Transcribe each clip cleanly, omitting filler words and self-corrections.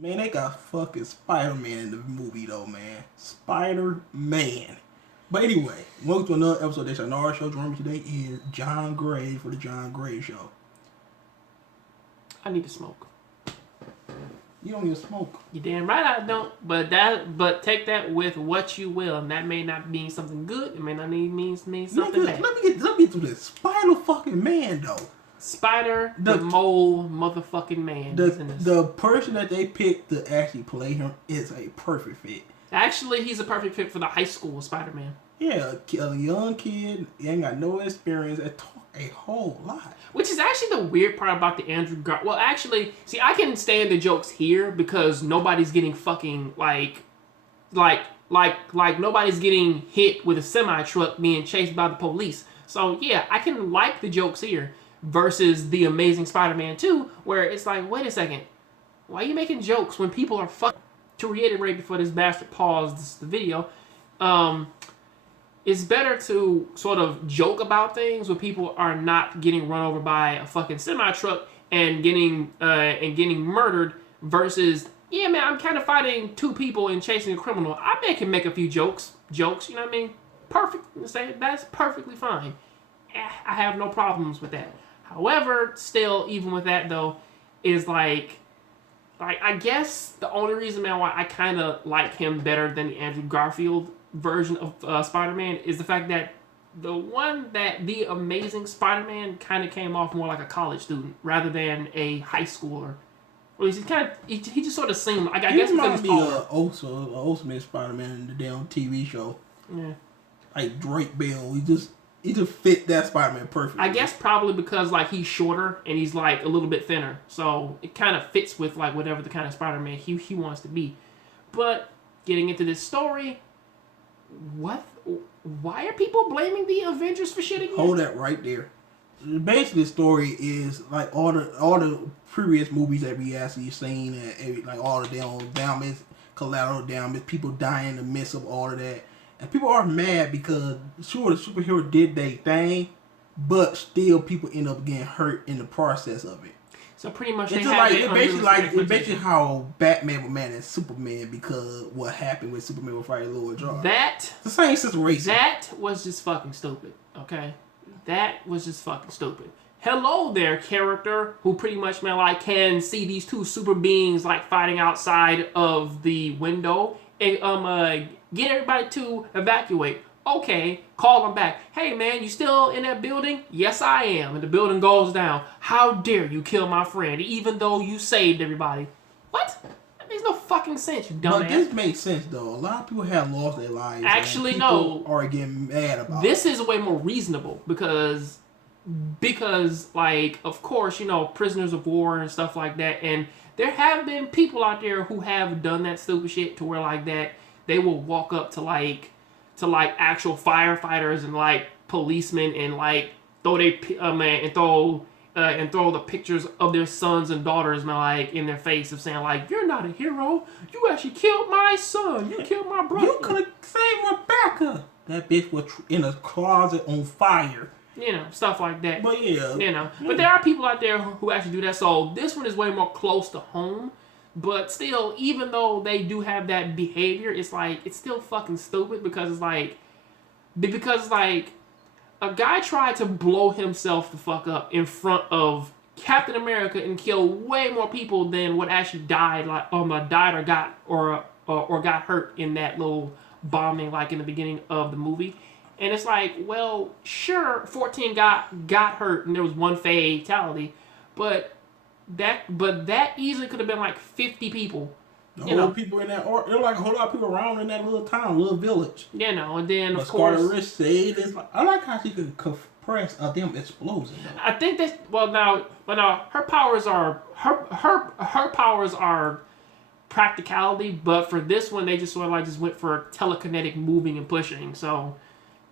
Man, they got fucking Spider-Man in the movie though, man. Spider-Man. But anyway, welcome to another episode of DayShawnrshow. Joining me today is John Gray for the John Gray Show. I need to smoke. You don't need to smoke. You damn right I don't. But take that with what you will, and that may not mean something good. It may not mean something bad. Let me get through this. Spider-fucking-Man though. Spider the mole motherfucking man. The person that they picked to actually play him is a perfect fit. Actually, he's a perfect fit for the high school Spider-Man. Yeah, a young kid, he ain't got no experience and talk a whole lot. Which is actually the weird part about the Andrew Garfield. Well, actually, see, I can stand the jokes here because nobody's getting fucking like nobody's getting hit with a semi-truck being chased by the police. So yeah, I can like the jokes here. Versus the Amazing Spider-Man 2, where it's like, wait a second, why are you making jokes when people are fucking... To reiterate before this bastard paused the video, it's better to sort of joke about things when people are not getting run over by a fucking semi-truck and getting murdered versus, yeah, man, I'm kind of fighting two people and chasing a criminal. I can make a few jokes, you know what I mean? Perfect. That's perfectly fine. I have no problems with that. However, still, even with that though, is like I guess the only reason, man, why I kind of like him better than the Andrew Garfield version of Spider-Man is the fact that the Amazing Spider-Man kind of came off more like a college student rather than a high schooler. Or he just sort of seemed like, I guess because he's taller. Ultimate Spider-Man in the damn TV show. Yeah. Like Drake Bell, he just fit that Spider-Man perfectly. I guess probably because like he's shorter and he's like a little bit thinner, so it kind of fits with like whatever the kind of Spider-Man he wants to be. But getting into this story, why are people blaming the Avengers for shit again? Hold that right there. Basically, the story is like all the previous movies that we actually seen, and like all the damage, collateral damage, people dying in the midst of all of that. And people are mad because, sure, the superhero did their thing, but still people end up getting hurt in the process of it. So pretty much it's basically how Batman was mad at Superman because what happened with Superman with fighting Lord John. It's the same situation. That was just fucking stupid, okay? That was just fucking stupid. Hello there, character who pretty much, man, like can see these two super beings like fighting outside of the window and get everybody to evacuate. Okay, call them back. Hey man, you still in that building? Yes, I am. And the building goes down. How dare you kill my friend, even though you saved everybody? What? That makes no fucking sense, you dumbass. But this makes sense though. A lot of people have lost their lives. Actually, no. Are getting mad about this. Is way more reasonable because like, of course, you know, prisoners of war and stuff like that, and there have been people out there who have done that stupid shit to where like that they will walk up to like actual firefighters and like policemen and like throw the pictures of their sons and daughters, man, like in their face of saying like, you're not a hero, you actually killed my son, you killed my brother, you could have saved Rebecca. That bitch was in a closet on fire. You know, stuff like that. But yeah. You know. But there are people out there who actually do that. So this one is way more close to home. But still, even though they do have that behavior, it's like, it's still fucking stupid because a guy tried to blow himself the fuck up in front of Captain America and kill way more people than what actually died or got hurt in that little bombing like in the beginning of the movie. And it's like, well, sure, 14 got hurt and there was one fatality, but that easily could have been like 50 people. People in that, or there were like a whole lot of people around in that little town, little village. You know, and then but of course, Rich said, I like how she could compress them explosions. I think that now her powers are practicality, but for this one they just sort of like just went for telekinetic moving and pushing. So.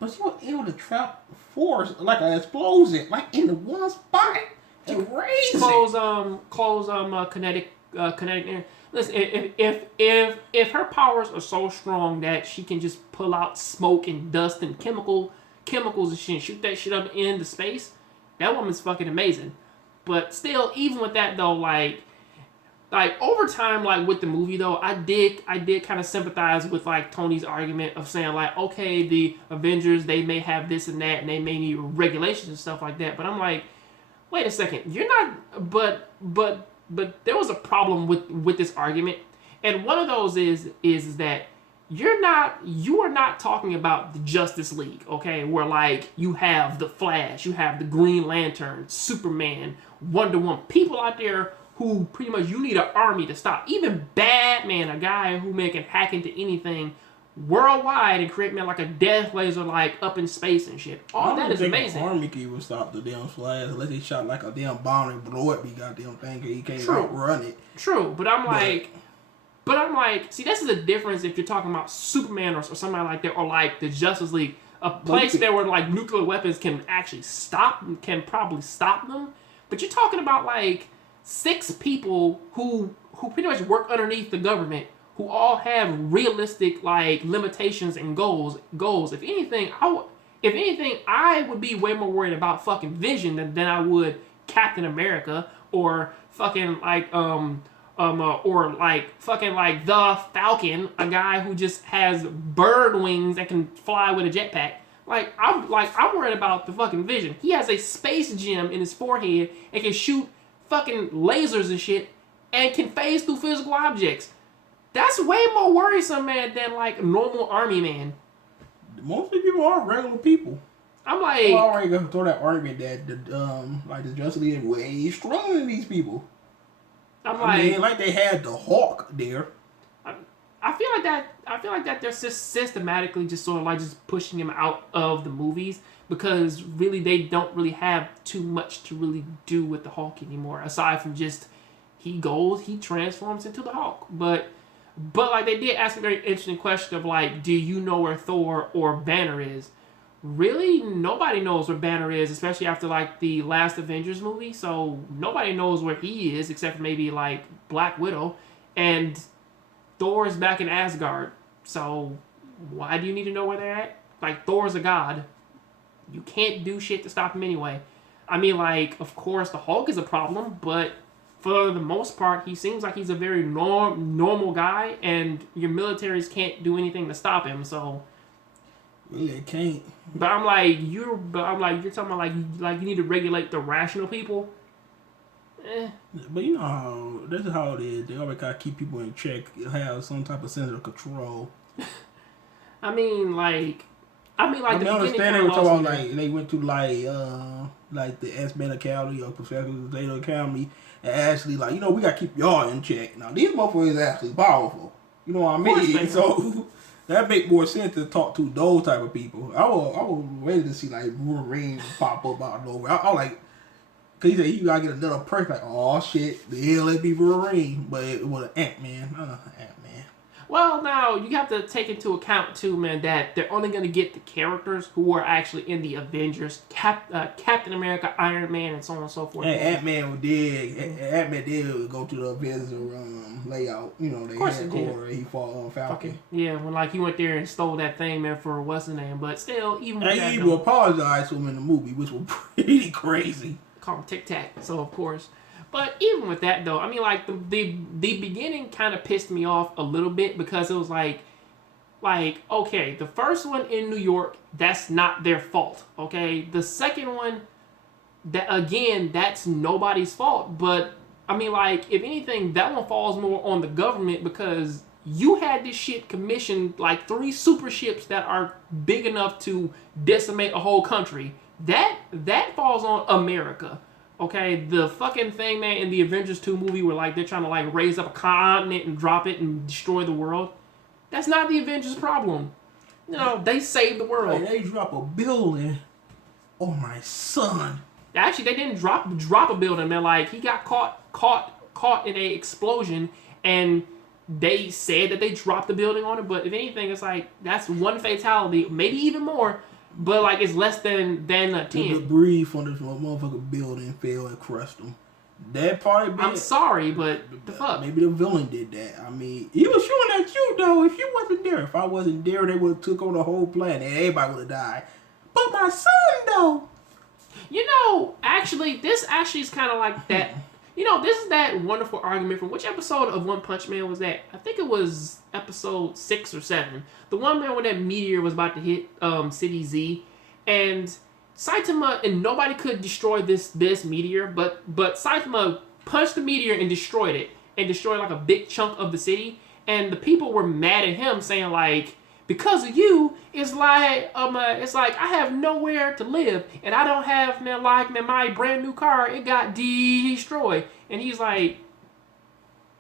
But she was able to trap force like an explosion, like in the one spot. Crazy. Kinetic air. Listen, if her powers are so strong that she can just pull out smoke and dust and chemicals and shit and shoot that shit up into space, that woman's fucking amazing. But still, even with that though, like like over time, like with the movie though, I did kind of sympathize with like Tony's argument of saying like, okay, the Avengers, they may have this and that, and they may need regulations and stuff like that. But I'm like, wait a second, you're not. But there was a problem with this argument, and one of those is that you are not talking about the Justice League, okay? Where like you have the Flash, you have the Green Lantern, Superman, Wonder Woman, people out there who pretty much you need an army to stop. Even Batman, a guy who can hack into anything worldwide and create like a death laser like up in space and shit. All that is amazing. An army can even stop the damn Flash unless he shot like a damn bomb and blow up the goddamn thing because he can't outrun it. True, but I'm like, see, this is the difference if you're talking about Superman or somebody like that, or like the Justice League, a place there where like nuclear weapons can actually probably stop them. But you're talking about like 6 people who pretty much work underneath the government, who all have realistic like limitations and goals. If anything, I would be way more worried about fucking Vision than I would Captain America or fucking like or like fucking like the Falcon, a guy who just has bird wings that can fly with a jetpack. I'm worried about the fucking Vision. He has a space gem in his forehead and can shoot fucking lasers and shit and can phase through physical objects. That's way more worrisome, man, than like a normal army man. Most of the people are regular people. I'm like, I already gonna throw that argument that the Justice League is way stronger than these people. I mean, like they had the Hawk there. I feel like that they're just systematically just sort of like just pushing him out of the movies because really they don't really have too much to really do with the Hulk anymore aside from just he transforms into the Hulk. But like they did ask a very interesting question of like, do you know where Thor or Banner is? Really, nobody knows where Banner is, especially after like the last Avengers movie. So nobody knows where he is except for maybe like Black Widow, and Thor is back in Asgard. So why do you need to know where they're at? Like, Thor's a god. You can't do shit to stop him anyway. I mean, like, of course the Hulk is a problem, but for the most part, he seems like he's a very normal guy, and your militaries can't do anything to stop him. So really, they can't. But I'm like, you're talking about like you need to regulate the rational people. But you know this is how it is. They always gotta keep people in check, have some type of sense of control. I mean, I understand they were talking about like they went to like the S-Men Academy or Professor Zeta Academy and actually like, you know, we gotta keep y'all in check. Now these motherfuckers is actually powerful. You know what I mean? So that make more sense to talk to those type of people. I was ready to see like Wolverine pop up out of nowhere. I like, cause he said you gotta get another person. Like, oh shit, the hell it be Wolverine, but it was an Ant-Man. Ant-Man. Well, now you have to take into account too, man, that they're only gonna get the characters who are actually in the Avengers, Captain America, Iron Man, and so on and so forth. And Ant-Man did go to the Avengers layout. You know, they had Corey, he fought on Falcon. Okay. Yeah, when like he went there and stole that thing, man, for what's his name. But still, even with and that, he even apologized to him in the movie, which was pretty crazy. Call him Tic Tac. So of course. But even with that, though, I mean, like, the beginning kind of pissed me off a little bit because it was like, okay, the first one in New York, that's not their fault, okay? The second one, that's nobody's fault. But, I mean, like, if anything, that one falls more on the government because you had this shit commissioned, like, 3 super ships that are big enough to decimate a whole country. That falls on America. Okay, the fucking thing, man, in the Avengers 2 movie where, like, they're trying to, like, raise up a continent and drop it and destroy the world. That's not the Avengers' problem. You know, they saved the world. Like, they drop a building on my son. Actually, they didn't drop a building, man. Like, he got caught in a explosion, and they said that they dropped the building on it, but if anything, it's like, that's one fatality, maybe even more. But, like, it's less than 10. The debris from this motherfucking building fell and crushed them. That probably been... I'm sorry, but the fuck? Maybe the villain did that. I mean, he was shooting at you, though. If you wasn't there. If I wasn't there, they would have took on the whole planet. Everybody would have died. But my son, though... You know, actually, this actually is kind of like that... You know, this is that wonderful argument from which episode of One Punch Man was that? I think it was episode 6 or 7. The one man when that meteor was about to hit City Z, and Saitama and nobody could destroy this meteor, but Saitama punched the meteor and destroyed it, and destroyed like a big chunk of the city, and the people were mad at him, saying like, because of you, it's like I have nowhere to live, and I don't have my brand new car, it got destroyed. And he's like,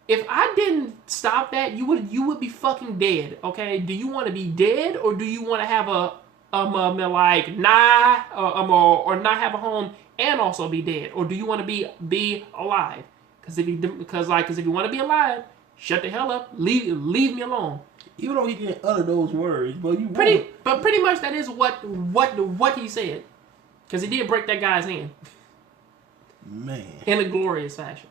if I didn't stop that, you would be fucking dead. Okay? Do you want to be dead, or do you want to have or not have a home and also be dead, or do you want to be alive? Because if you want to be alive, shut the hell up, leave me alone. Even though he didn't utter those words, but pretty much that is what he said, because he did break that guy's hand, man, in a glorious fashion.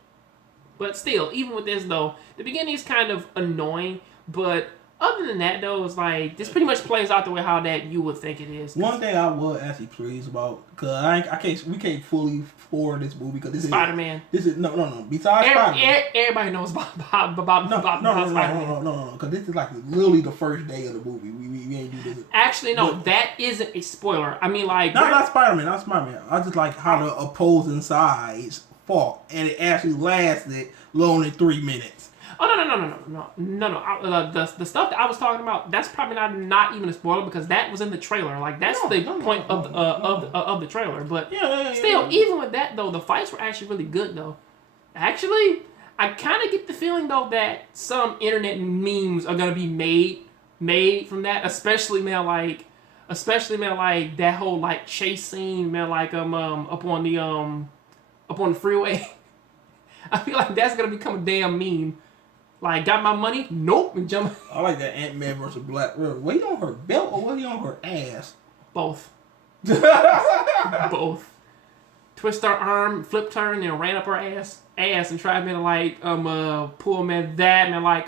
But still, even with this though, the beginning is kind of annoying, but other than that though, it's like this pretty much plays out the way how that you would think it is. One thing I was actually pleased about, because we can't fully forward this movie because this Spider-Man. This is no. Besides Spider-Man, everybody knows about Spider-Man. No, because this is like literally the first day of the movie. We ain't do this. Actually, no, that isn't a spoiler. I mean, like not Spider-Man. I just like how the opposing sides fought, and it actually lasted longer than 3 minutes. Oh no! The stuff that I was talking about, that's probably not even a spoiler because that was in the trailer. Like that's the point of the trailer. But still, even with that though, the fights were actually really good though. Actually, I kind of get the feeling though that some internet memes are gonna be made from that, especially like that whole like chase scene, up on the freeway. I feel like that's gonna become a damn meme. Like, got my money? Nope. And jump. I like that Ant-Man versus Black Widow. Was he on her belt or was he on her ass? Both. Both. Twist her arm, flipped her, and then ran up her ass, and tried to like pull man that man like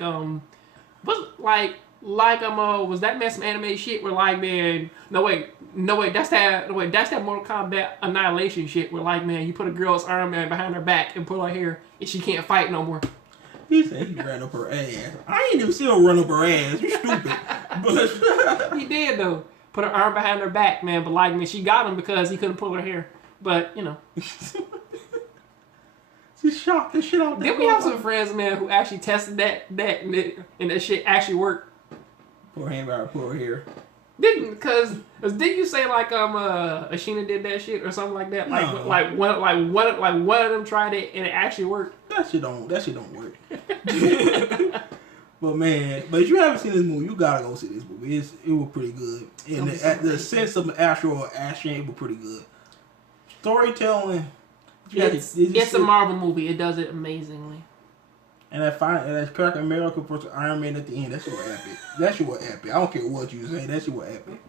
was that man some anime shit where like man that's that Mortal Kombat Annihilation shit where like man you put a girl's arm man behind her back and pull her hair and she can't fight no more. He said he ran up her ass. I ain't even see her run up her ass. You stupid. But he did though. Put her arm behind her back, man. But like, man, she got him because he couldn't pull her hair. But you know, she shot the shit out. Then we have some friends, man, who actually tested that and that shit actually worked. Pull her hand behind her, pull her hair. Didn't you say like Ashina did that shit or something like that? No. Like one of them tried it and it actually worked. That shit don't work. But if you haven't seen this movie, you gotta go see this movie. It was pretty good. And the sense of actual action, it was pretty good. Storytelling. It's a Marvel movie. It does it amazingly. And that Captain America versus Iron Man at the end, that shit was epic. That shit was epic. I don't care what you say, that shit was epic.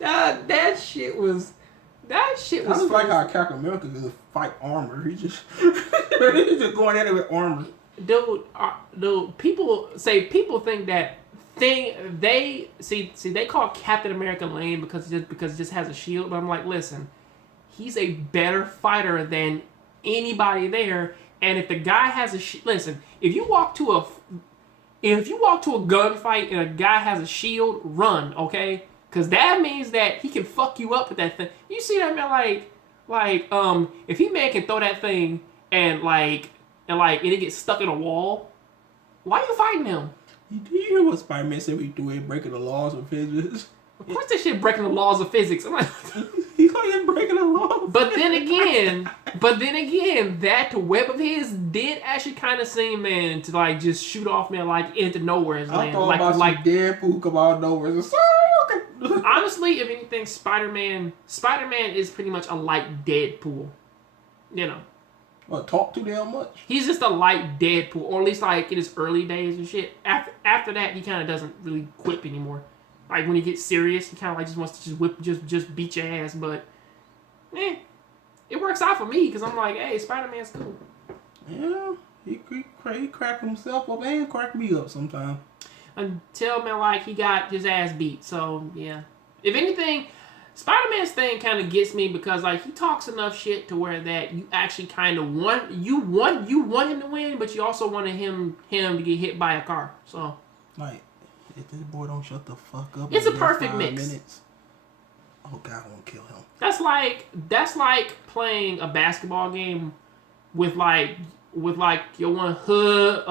That shit was I just like how Captain America could fight armor. He's just going at it with armor. Dude, people think that they call Captain America lame because it just has a shield. But I'm like, listen, he's a better fighter than anybody there. And if the guy has listen, if you walk to a gunfight and a guy has a shield, run, okay? Because that means that he can fuck you up with that thing. You see that man if he man can throw that thing and it gets stuck in a wall, why are you fighting him? Do you hear what Spider-Man said when he threw it, breaking the laws of physics? Of course that shit breaking the laws of physics. I'm like, he's like breaking the law. But then again, that web of his did actually kind of seem, man, to like just shoot off, man, like into nowhere. I thought about like Deadpool come out of nowhere. Honestly, if anything, Spider-Man is pretty much a light Deadpool. You know. What, talk too damn much? He's just a light Deadpool, or at least like in his early days and shit. After that, he kind of doesn't really quip anymore. Like when he gets serious, he kind of like just wants to just beat your ass. But, it works out for me because I'm like, hey, Spider-Man's cool. Yeah, he cracked himself up and cracked me up sometimes. Until, man, like he got his ass beat. So yeah, if anything, Spider-Man's thing kind of gets me because like he talks enough shit to where that you actually kind of want him to win, but you also wanted him to get hit by a car. So like, if this boy don't shut the fuck up, it's a perfect mix. Minutes, oh God, I won't kill him. That's like playing a basketball game with your one hood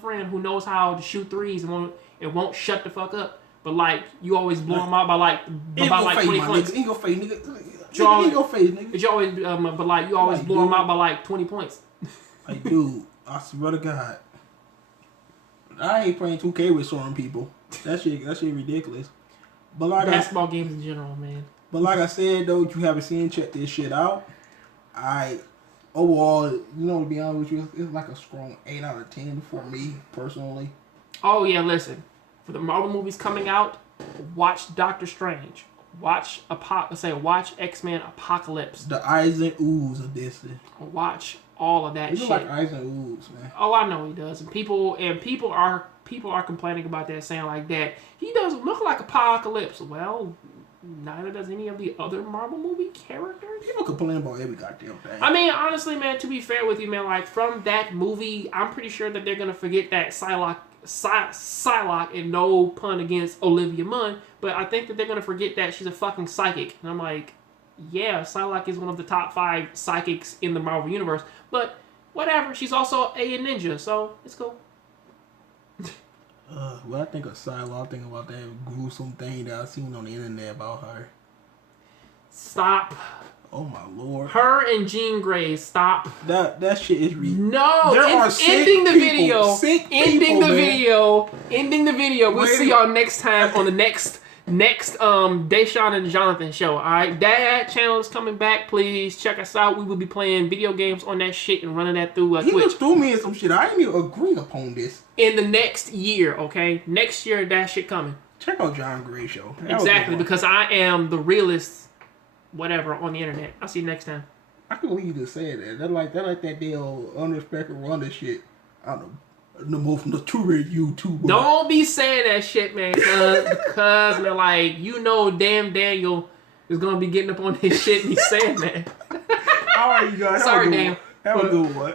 friend who knows how to shoot threes and won't shut the fuck up. But like you always blow him out by like 20 points. In your face, nigga. In your face, nigga. But you always but like you always blow him out by like 20 points. Like, dude, I swear to God, I ain't playing 2K with certain people. That shit ridiculous. But like basketball games in general, man. But like I said though, you haven't seen, check this shit out. Overall, you know, to be honest with you, it's like a strong 8 out of 10 for me personally. Oh yeah, listen. For the Marvel movies coming out, watch Doctor Strange. Watch X-Men Apocalypse. The eyes and oohs of this. Watch all of that shit. He look like eyes and oohs, man. Oh, I know he does. And people are complaining about that, saying like that he doesn't look like Apocalypse. Well, neither does any of the other Marvel movie characters. People complain about every goddamn thing. I mean, honestly, man, to be fair with you, man, like from that movie, I'm pretty sure that they're gonna forget that Psylocke, and no pun against Olivia Munn, but I think that they're gonna forget that she's a fucking psychic. And I'm like, yeah, Psylocke is one of the top 5 psychics in the Marvel universe, but whatever. She's also a ninja, so it's cool. When I think of Psylocke, I think about that gruesome thing that I seen on the internet about her. Stop. Oh my lord. Her and Jean Grey, stop. That shit is ridiculous. No, ending the video. Ending the video. We'll see y'all next time on the next Deshawn and Jonathan show. Alright, that channel is coming back. Please check us out. We will be playing video games on that shit and running that through Twitch. He just threw me in some shit. I didn't even agree upon this. In the next year, okay? Next year, that shit coming. Check out Jongravesshow. Exactly, because I am the realest whatever on the internet. I'll see you next time. I can believe you just said that. That like that damn unexpected run of shit. I don't know. The most notorious YouTuber. Don't be saying that shit, man. Because man, like, you know, damn Daniel is gonna be getting up on his shit and he's saying that. All right, you guys. Sorry, Dan. Have a good one.